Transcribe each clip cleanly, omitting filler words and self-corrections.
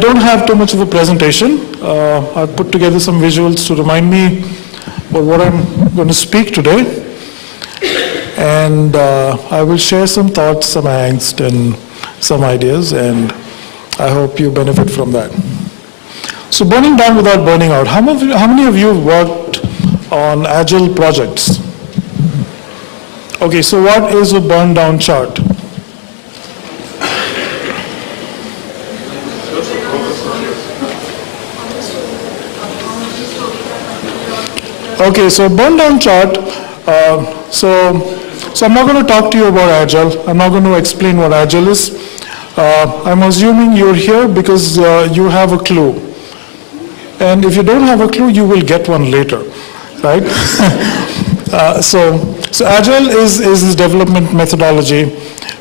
don't have too much of a presentation. I've put together some visuals to remind me about what I'm going to speak today. And I will share some thoughts, some angst, and some ideas, and I hope you benefit from that. So burning down without burning out. How many of you have worked on agile projects? Okay, so what is a burn down chart? Okay, so burn down chart. So I'm not going to talk to you about agile. I'm not going to explain what agile is. I'm assuming you're here because you have a clue. And if you don't have a clue, you will get one later, right? So agile is this development methodology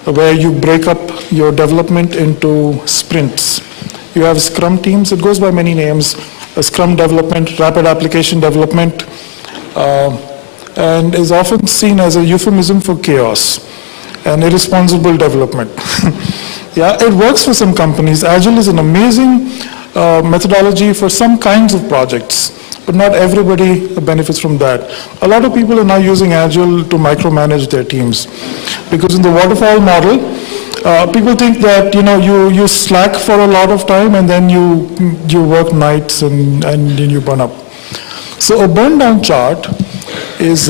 where you break up your development into sprints. You have Scrum teams. It goes by many names: Scrum development, rapid application development, and is often seen as a euphemism for chaos and irresponsible development. Yeah, it works for some companies. Agile is an amazing methodology for some kinds of projects, but not everybody benefits from that. A lot of people are now using Agile to micromanage their teams, because in the waterfall model, people think that you slack for a lot of time and then you work nights and you burn up. So a burn down chart is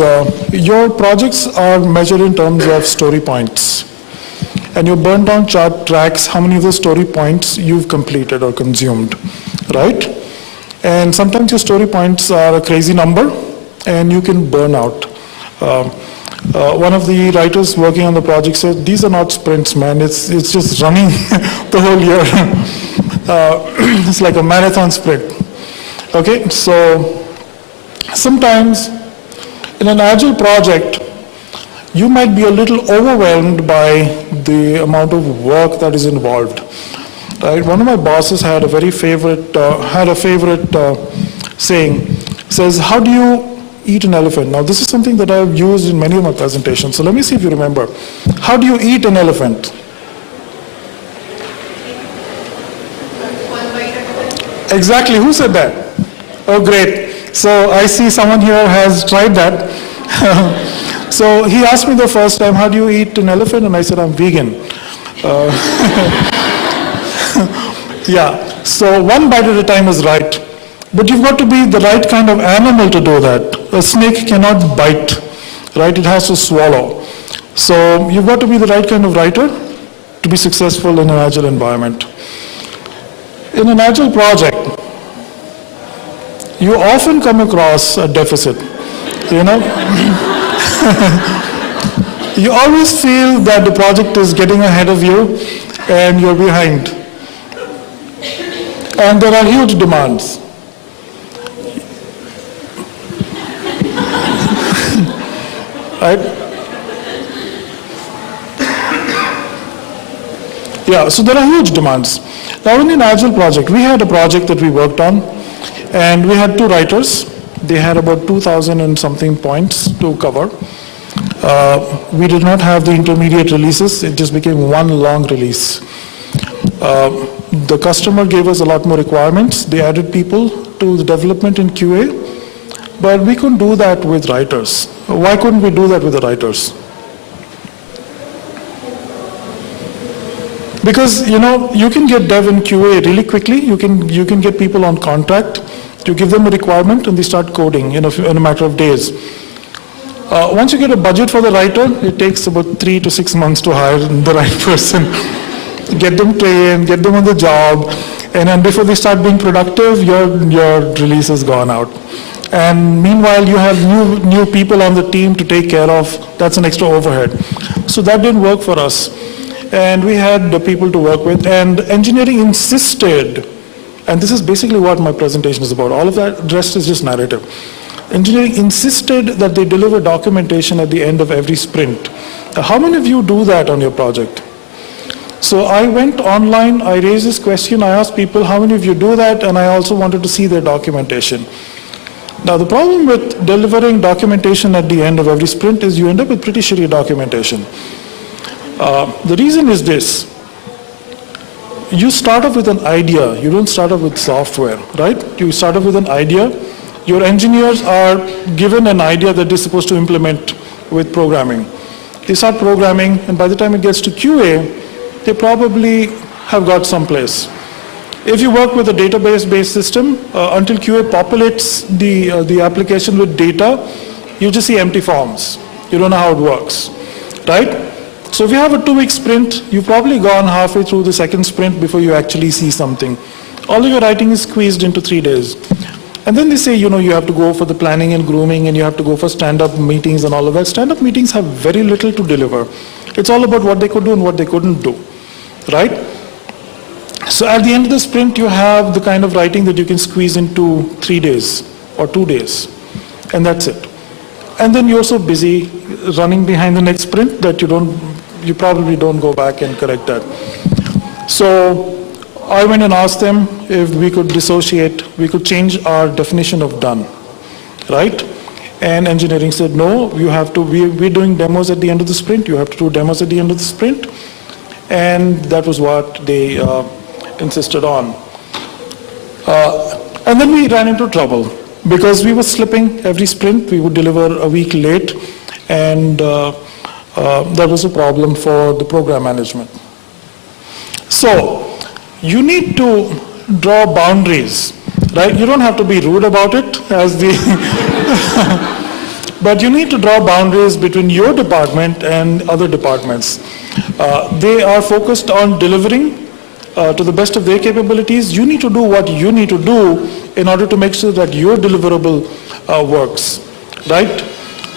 your projects are measured in terms of story points. And your burn down chart tracks how many of those story points you've completed or consumed, right? And sometimes your story points are a crazy number and you can burn out. One of the writers working on the project said, these are not sprints, man. It's just running the whole year. It's like a marathon sprint. Okay, so sometimes in an agile project, you might be a little overwhelmed by the amount of work that is involved. Right? One of my bosses had a favorite saying. Says, "How do you eat an elephant?" Now, this is something that I've used in many of my presentations. So let me see if you remember. How do you eat an elephant? Exactly. Who said that? Oh, great. So I see someone here has tried that. So he asked me the first time, how do you eat an elephant? And I said, I'm vegan. Yeah, so one bite at a time is right. But you've got to be the right kind of animal to do that. A snake cannot bite, right? It has to swallow. So you've got to be the right kind of writer to be successful in an agile environment. In an agile project, you often come across a deficit, You always feel that the project is getting ahead of you and you're behind. And there are huge demands. Right? Yeah, so there are huge demands. Now in an agile project, we had a project that we worked on, and we had two writers. They had about 2,000 and something points to cover. We did not have the intermediate releases. It just became one long release. The customer gave us a lot more requirements. They added people to the development in QA, but we couldn't do that with writers. Why couldn't we do that with the writers? Because you can get dev and QA really quickly. You can get people on contract. You give them a requirement and they start coding in a matter of days. Once you get a budget for the writer, it takes about 3 to 6 months to hire the right person. Get them trained, get them on the job, and then before they start being productive, your release has gone out. And meanwhile, you have new people on the team to take care of. That's an extra overhead. So that didn't work for us. And we had the people to work with, and engineering insisted, and this is basically what my presentation is about. All of that, the rest is just narrative. Engineering insisted that they deliver documentation at the end of every sprint. How many of you do that on your project? So I went online, I raised this question, I asked people, how many of you do that? And I also wanted to see their documentation. Now the problem with delivering documentation at the end of every sprint is you end up with pretty shitty documentation. The reason is this. you start off with an idea. You don't start off with software, right? You start off with an idea. Your engineers are given an idea that they're supposed to implement with programming. They start programming, and by the time it gets to QA, they probably have got someplace. If you work with a database-based system, until QA populates the application with data, you just see empty forms. You don't know how it works, right? So if you have a 2-week sprint, you've probably gone halfway through the second sprint before you actually see something. All of your writing is squeezed into 3 days. And then they say, you have to go for the planning and grooming, and you have to go for stand-up meetings and all of that. Stand-up meetings have very little to deliver. It's all about what they could do and what they couldn't do, right? So at the end of the sprint, you have the kind of writing that you can squeeze into 3 days or 2 days, and that's it. And then you're so busy running behind the next sprint that you probably don't go back and correct that. So I went and asked them if we could dissociate, we could change our definition of done, right? And engineering said, no, you have to, we're doing demos at the end of the sprint, you have to do demos at the end of the sprint. And that was what they insisted on. And then we ran into trouble because we were slipping every sprint. We would deliver a week late, and that was a problem for the program management. So you need to draw boundaries, right? You don't have to be rude about it, but you need to draw boundaries between your department and other departments. They are focused on delivering to the best of their capabilities. You need to do what you need to do in order to make sure that your deliverable works, right?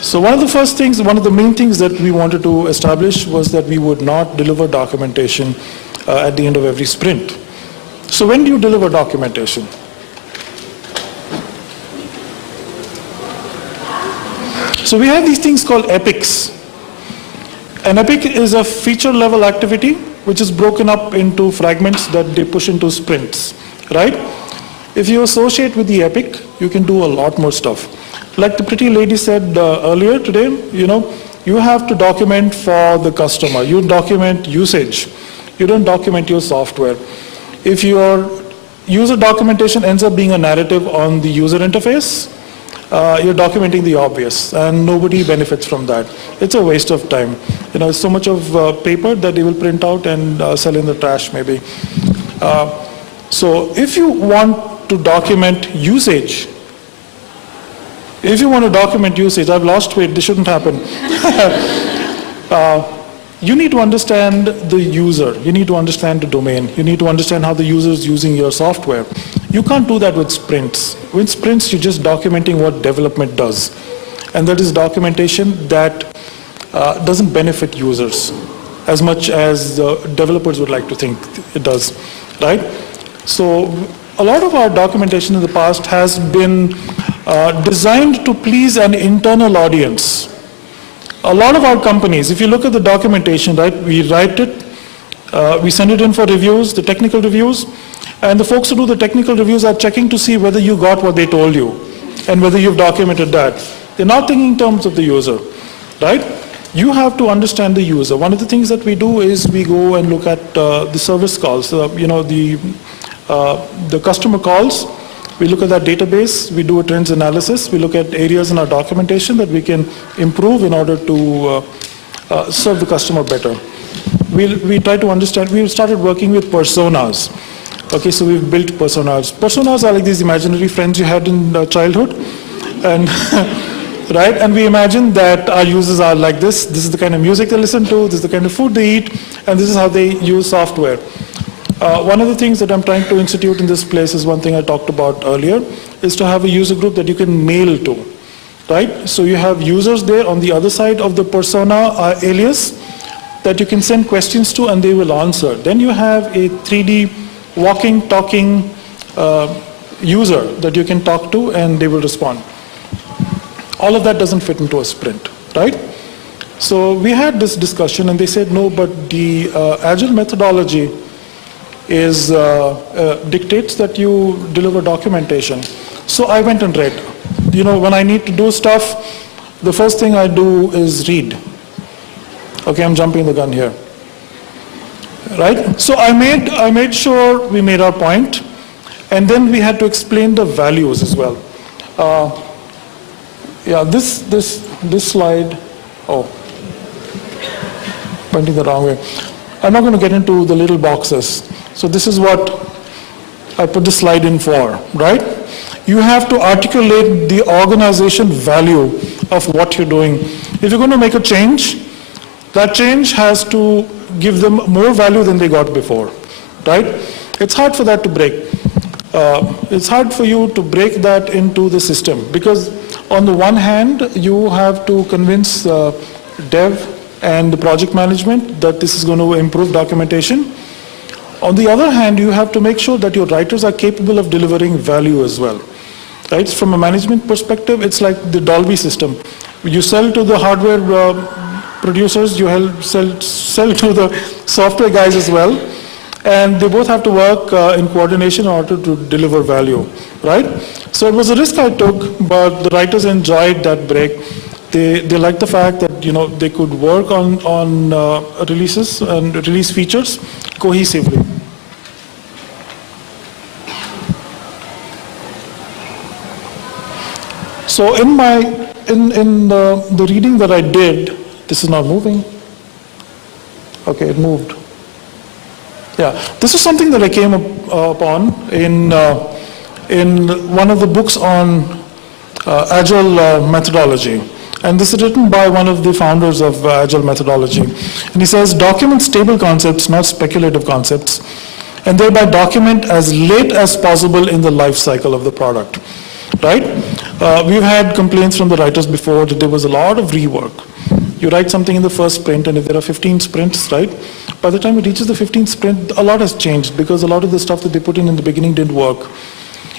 So one of the main things that we wanted to establish was that we would not deliver documentation at the end of every sprint. So when do you deliver documentation? So we have these things called epics. An epic is a feature level activity which is broken up into fragments that they push into sprints, right? If you associate with the epic, you can do a lot more stuff. Like the pretty lady said earlier today, you have to document for the customer. You document usage. You don't document your software. If your user documentation ends up being a narrative on the user interface, you're documenting the obvious, and nobody benefits from that. It's a waste of time. It's so much of paper that they will print out and sell in the trash maybe. So if you want to document usage, I've lost weight, this shouldn't happen. You need to understand the user. You need to understand the domain. You need to understand how the user is using your software. You can't do that with sprints. With sprints, you're just documenting what development does. And that is documentation that doesn't benefit users as much as developers would like to think it does, right? So a lot of our documentation in the past has been designed to please an internal audience. A lot of our companies, if you look at the documentation, right, we write it, we send it in for reviews, the technical reviews, and the folks who do the technical reviews are checking to see whether you got what they told you and whether you've documented that. They're not thinking in terms of the user, right? You have to understand the user. One of the things that we do is we go and look at the service calls, the customer calls. We look at that database, we do a trends analysis, we look at areas in our documentation that we can improve in order to serve the customer better. We try to understand, we started working with personas. Okay, so we've built personas. Personas are like these imaginary friends you had in childhood, and right? And we imagine that our users are like this. This is the kind of music they listen to, this is the kind of food they eat, and this is how they use software. One of the things that I'm trying to institute in this place is one thing I talked about earlier, is to have a user group that you can mail to, right? So you have users there on the other side of the persona alias that you can send questions to and they will answer. Then you have a 3D walking, talking user that you can talk to and they will respond. All of that doesn't fit into a sprint, right? So we had this discussion and they said, no, but the agile methodology is dictates that you deliver documentation. So I went and read. When I need to do stuff, the first thing I do is read. Okay, I'm jumping the gun here. right? So I made sure we made our point, and then we had to explain the values as well. Yeah, this slide, oh, pointing the wrong way. I'm not going to get into the little boxes. So this is what I put the slide in for, right? You have to articulate the organization value of what you're doing. If you're going to make a change, that change has to give them more value than they got before, right? It's hard for that to break. It's hard for you to break that into the system because on the one hand, you have to convince dev and the project management that this is going to improve documentation. On the other hand, you have to make sure that your writers are capable of delivering value as well. Right? From a management perspective, it's like the Dolby system. You sell to the hardware producers, you sell to the software guys as well, and they both have to work in coordination in order to deliver value, right? So it was a risk I took, but the writers enjoyed that break. They liked the fact that they could work on releases and release features cohesively. So in the reading that I did, this is not moving. Okay, it moved. Yeah, this is something that I came upon in one of the books on Agile methodology. And this is written by one of the founders of Agile methodology. And he says, document stable concepts, not speculative concepts, and thereby document as late as possible in the life cycle of the product. Right? We've had complaints from the writers before that there was a lot of rework. You write something in the first sprint, and if there are 15 sprints, right, by the time it reaches the 15th sprint, a lot has changed because a lot of the stuff that they put in the beginning didn't work.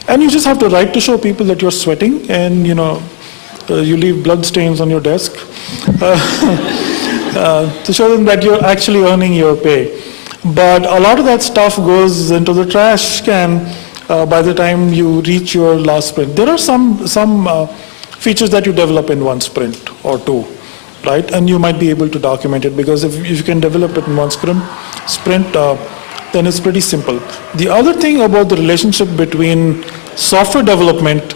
And you just have to write to show people that you're sweating and, you leave blood stains on your desk to show them that you're actually earning your pay. But a lot of that stuff goes into the trash can by the time you reach your last sprint. There are some features that you develop in one sprint or two, right? And you might be able to document it because if you can develop it in one sprint, then it's pretty simple. The other thing about the relationship between software development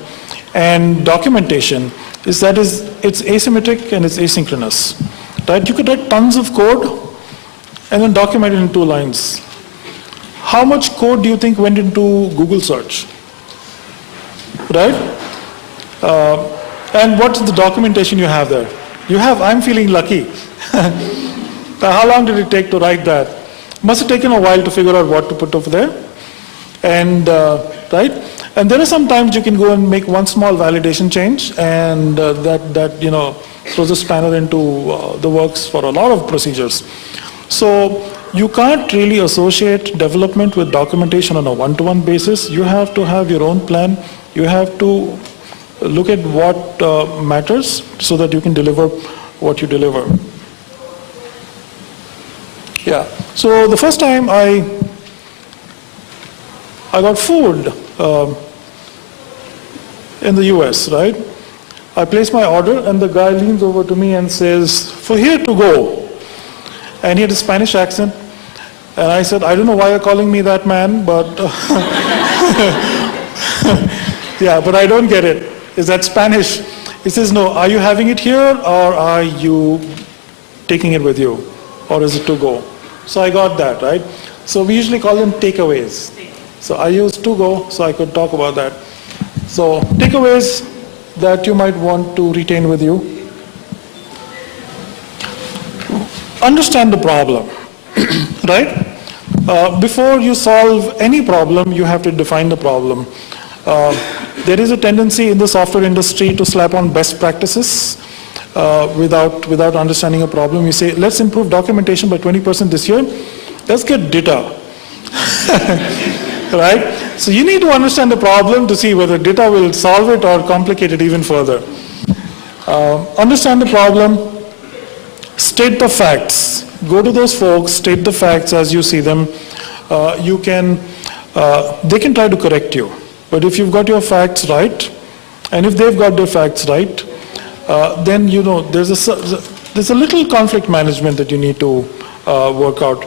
and documentation is that it's asymmetric and it's asynchronous, right? You could write tons of code and then document it in 2 lines. How much code do you think went into Google search, right? And what's the documentation you have there? You have, I'm feeling lucky. How long did it take to write that? Must have taken a while to figure out what to put over there. And, right? And there are some times you can go and make one small validation change and that throws a spanner into the works for a lot of procedures. So you can't really associate development with documentation on a one-to-one basis. You have to have your own plan. You have to look at what matters so that you can deliver what you deliver. Yeah. So the first time I got food in the US, right? I place my order and the guy leans over to me and says, "For here to go." And he had a Spanish accent. And I said, "I don't know why you're calling me that, man, but yeah, but I don't get it. Is that Spanish?" He says, "No, are you having it here or are you taking it with you? Or is it to go?" So I got that, right? So we usually call them takeaways. So I used to go so I could talk about that. So takeaways that you might want to retain with you. Understand the problem, right? Before you solve any problem, you have to define the problem. There is a tendency in the software industry to slap on best practices without understanding a problem. You say, let's improve documentation by 20% this year. Let's get data, right? So you need to understand the problem to see whether data will solve it or complicate it even further. Understand the problem, state the facts. Go to those folks, state the facts as you see them. They can try to correct you. But if you've got your facts right, and if they've got their facts right, then there's a little conflict management that you need to work out.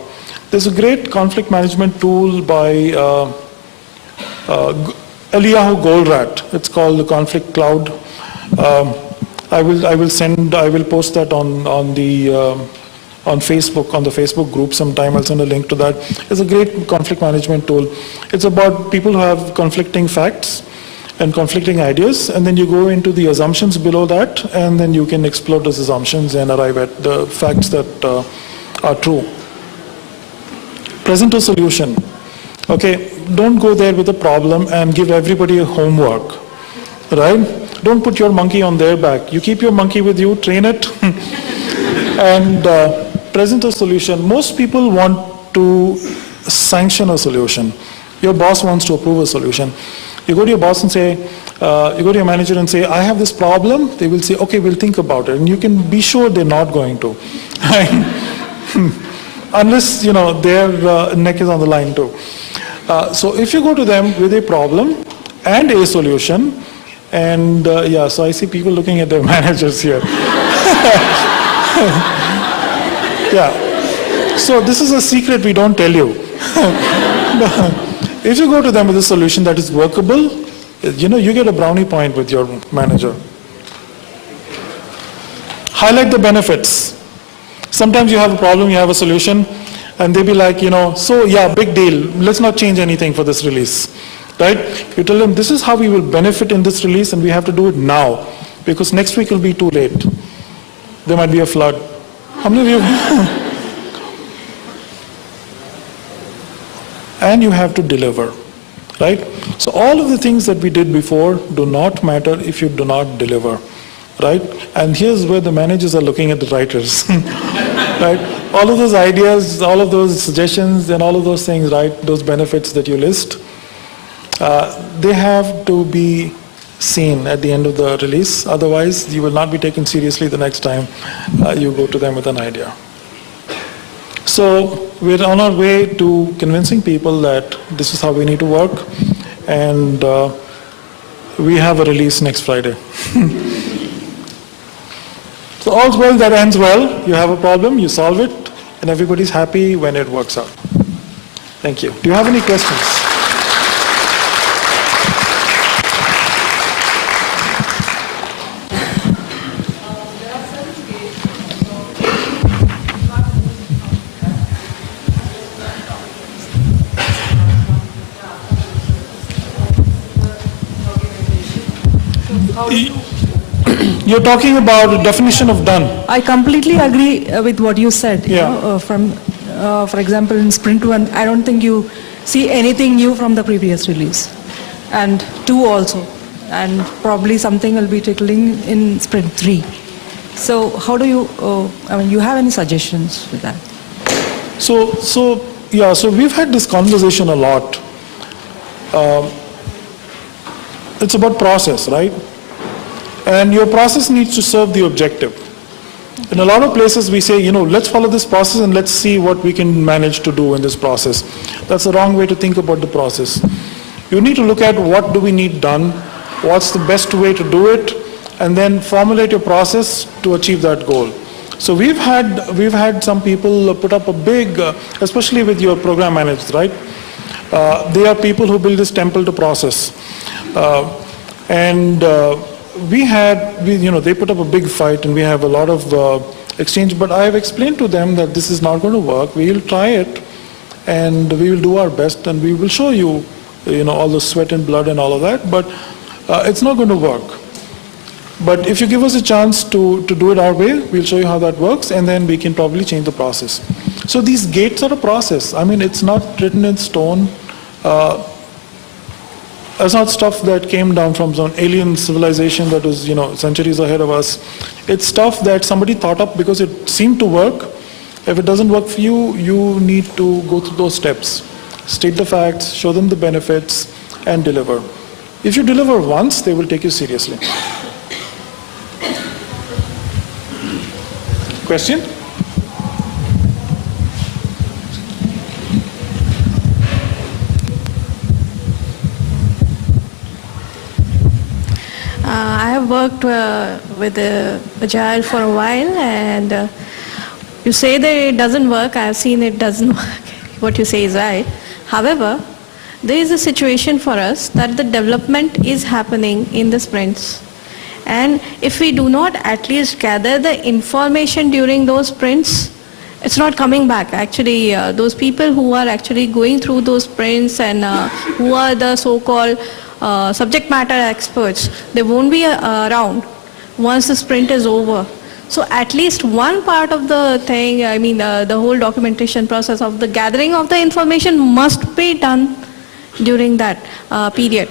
There's a great conflict management tool by Eliyahu Goldratt. It's called the Conflict Cloud. I will post that on Facebook, on the Facebook group sometime. I'll send a link to that. It's a great conflict management tool. It's about people who have conflicting facts and conflicting ideas, and then you go into the assumptions below that, and then you can explore those assumptions and arrive at the facts that are true. Present a solution. Okay, don't go there with a problem and give everybody a homework, right? Don't put your monkey on their back. You keep your monkey with you, train it, and present a solution. Most people want to sanction a solution. Your boss wants to approve a solution. You go to your boss and say, you go to your manager and say, I have this problem. They will say, okay, we'll think about it. And you can be sure they're not going to. Unless, their neck is on the line too. So if you go to them with a problem and a solution, and so I see people looking at their managers here. Yeah. So this is a secret we don't tell you. If you go to them with a solution that is workable, you get a brownie point with your manager. Highlight the benefits. Sometimes you have a problem, you have a solution, and they be like, so yeah, big deal. Let's not change anything for this release, right? You tell them, this is how we will benefit in this release, and we have to do it now, because next week will be too late. There might be a flood. How many of you? And you have to deliver, right? So all of the things that we did before do not matter if you do not deliver, right? And here's where the managers are looking at the writers, right? All of those ideas, all of those suggestions, and all of those things, right? Those benefits that you list, they have to be seen at the end of the release. Otherwise, you will not be taken seriously the next time you go to them with an idea. So we're on our way to convincing people that this is how we need to work, and we have a release next Friday. So all's well that ends well. You have a problem, you solve it, and everybody's happy when it works out. Thank you. Do you have any questions? You're talking about the definition of done. I completely agree with what you said. Yeah. For example, in Sprint 1, I don't think you see anything new from the previous release. And 2 also. And probably something will be tickling in Sprint 3. So how do you, you have any suggestions with that? So we've had this conversation a lot. It's about process, right? And your process needs to serve the objective. In a lot of places we say, let's follow this process and let's see what we can manage to do in this process. That's the wrong way to think about the process. You need to look at what do we need done, what's the best way to do it, and then formulate your process to achieve that goal. So we've had some people put up a big, especially with your program managers, right? They are people who build this temple to process. They put up a big fight, and we have a lot of exchange, but I have explained to them that this is not going to work. We will try it, and we will do our best, and we will show you, all the sweat and blood and all of that, but it's not going to work. But if you give us a chance to do it our way, we'll show you how that works, and then we can probably change the process. So these gates are a process. I mean, it's not written in stone. It's not stuff that came down from some alien civilization that was, centuries ahead of us. It's stuff that somebody thought up because it seemed to work. If it doesn't work for you, you need to go through those steps. State the facts, show them the benefits, and deliver. If you deliver once, they will take you seriously. Question? I have worked with Agile for a while, and you say that it doesn't work. I have seen it doesn't work. what you say is right. However, there is a situation for us that the development is happening in the sprints. And if we do not at least gather the information during those sprints, it's not coming back. Actually, those people who are actually going through those sprints and who are the so-called subject matter experts, they won't be around once the sprint is over. So at least one part of the thing, I mean the whole documentation process of the gathering of the information must be done during that period.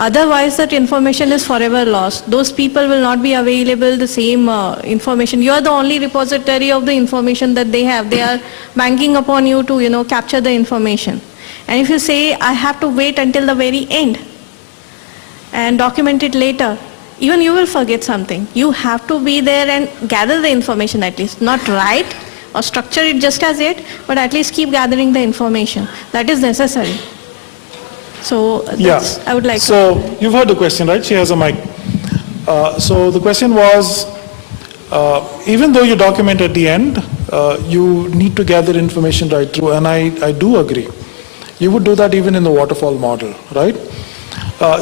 Otherwise that information is forever lost. Those people will not be available the same information. You are the only repository of the information that they have. They are banking upon you to capture the information. And if you say I have to wait until the very end and document it later, even you will forget something. You have to be there and gather the information at least. Not write or structure it just as it, but at least keep gathering the information. That is necessary. So that's, I would like So you've heard the question, right? She has a mic. So the question was, even though you document at the end, you need to gather information right through, and I do agree. You would do that even in the waterfall model, right?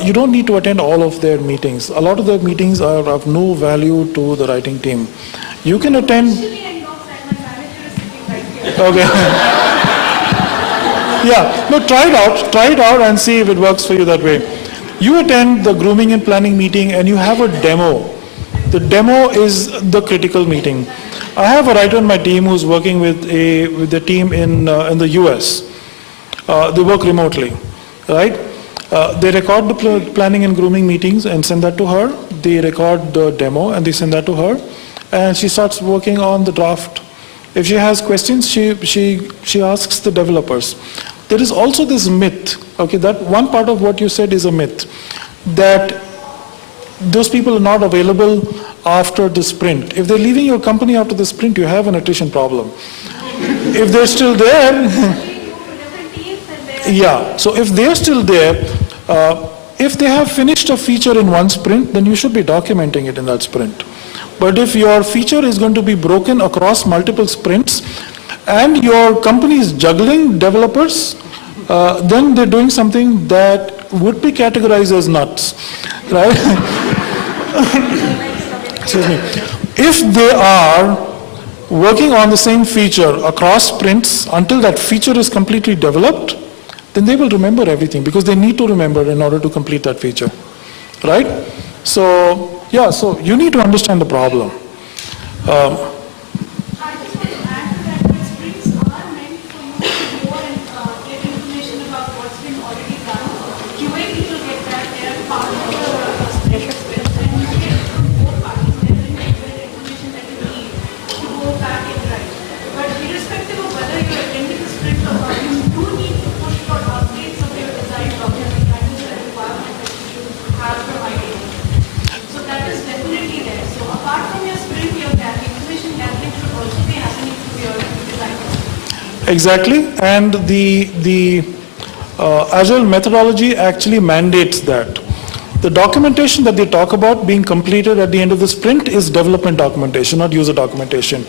You don't need to attend all of their meetings. A lot of their meetings are of no value to the writing team. You can attend... Okay. Yeah, no, try it out and see if it works for you that way. You attend the grooming and planning meeting and you have a demo. The demo is the critical meeting. I have a writer on my team who's working with the team in the US. They work remotely, right? They record the planning and grooming meetings and send that to her. They record the demo and they send that to her. And she starts working on the draft. If she has questions, she asks the developers. There is also this myth, okay, that one part of what you said is a myth, that those people are not available after the sprint. If they're leaving your company after the sprint, you have an attrition problem. If they're still there, yeah, so if they're still there, if they have finished a feature in one sprint, then you should be documenting it in that sprint. But if your feature is going to be broken across multiple sprints and your company is juggling developers, then they're doing something that would be categorized as nuts, right? Excuse me. If they are working on the same feature across sprints until that feature is completely developed, then they will remember everything because they need to remember in order to complete that feature, right? So, yeah, so you need to understand the problem. Exactly, and the Agile methodology actually mandates that. The documentation that they talk about being completed at the end of the sprint is development documentation, not user documentation.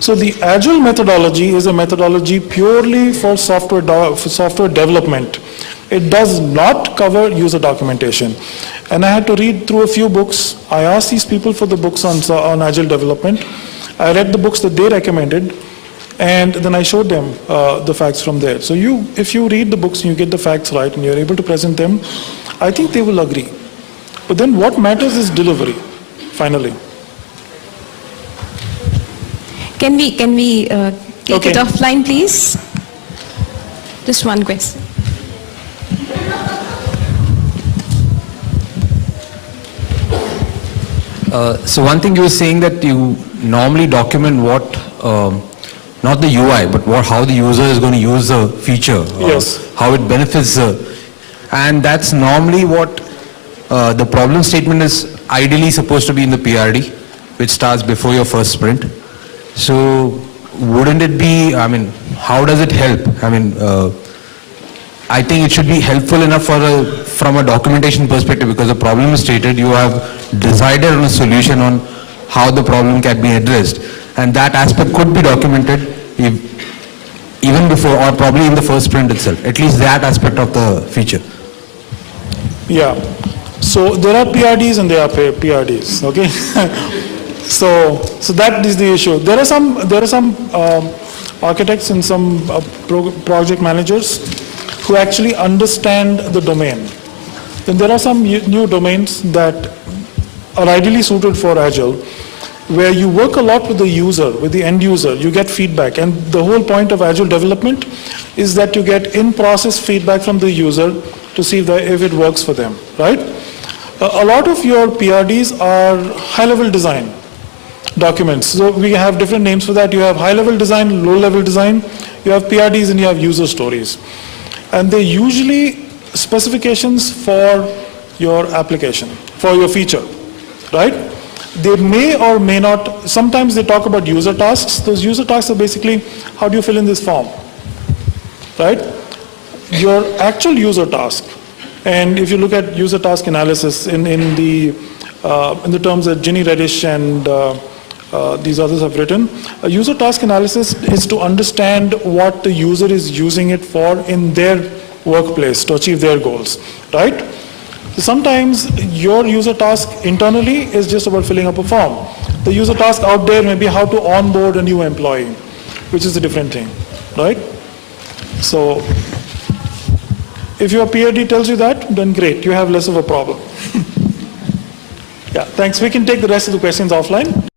So the Agile methodology is a methodology purely for software development. It does not cover user documentation. And I had to read through a few books. I asked these people for the books on Agile development. I read the books that they recommended. And then I showed them the facts from there. So if you read the books and you get the facts right and you're able to present them, I think they will agree. But then what matters is delivery, finally. Can we take it offline, please? Just one question. So one thing you were saying that you normally document what not the UI, but how the user is going to use the feature, yes, how it benefits, and that's normally what the problem statement is ideally supposed to be in the PRD, which starts before your first sprint. So wouldn't it be, I mean, how does it help? I mean, I think it should be helpful enough from a documentation perspective, because the problem is stated, you have decided on a solution on how the problem can be addressed. And that aspect could be documented. even before or probably in the first sprint itself, at least that aspect of the feature. Yeah. So there are PRDs and there are PRDs, okay? So that is the issue. There are some architects and some project managers who actually understand the domain. Then there are some new domains that are ideally suited for Agile, where you work a lot with the user, with the end user, you get feedback. And the whole point of Agile development is that you get in-process feedback from the user to see if it works for them, right? A lot of your PRDs are high-level design documents. So we have different names for that. You have high-level design, low-level design, you have PRDs, and you have user stories. And they're usually specifications for your application, for your feature, right? They may or may not, sometimes they talk about user tasks. Those user tasks are basically, how do you fill in this form, right? Your actual user task, and if you look at user task analysis in the terms that Ginny Reddish and these others have written, a user task analysis is to understand what the user is using it for in their workplace to achieve their goals, right? So sometimes your user task internally is just about filling up a form. The user task out there may be how to onboard a new employee, which is a different thing, right? So if your PRD tells you that, then great, you have less of a problem. Yeah, thanks. We can take the rest of the questions offline.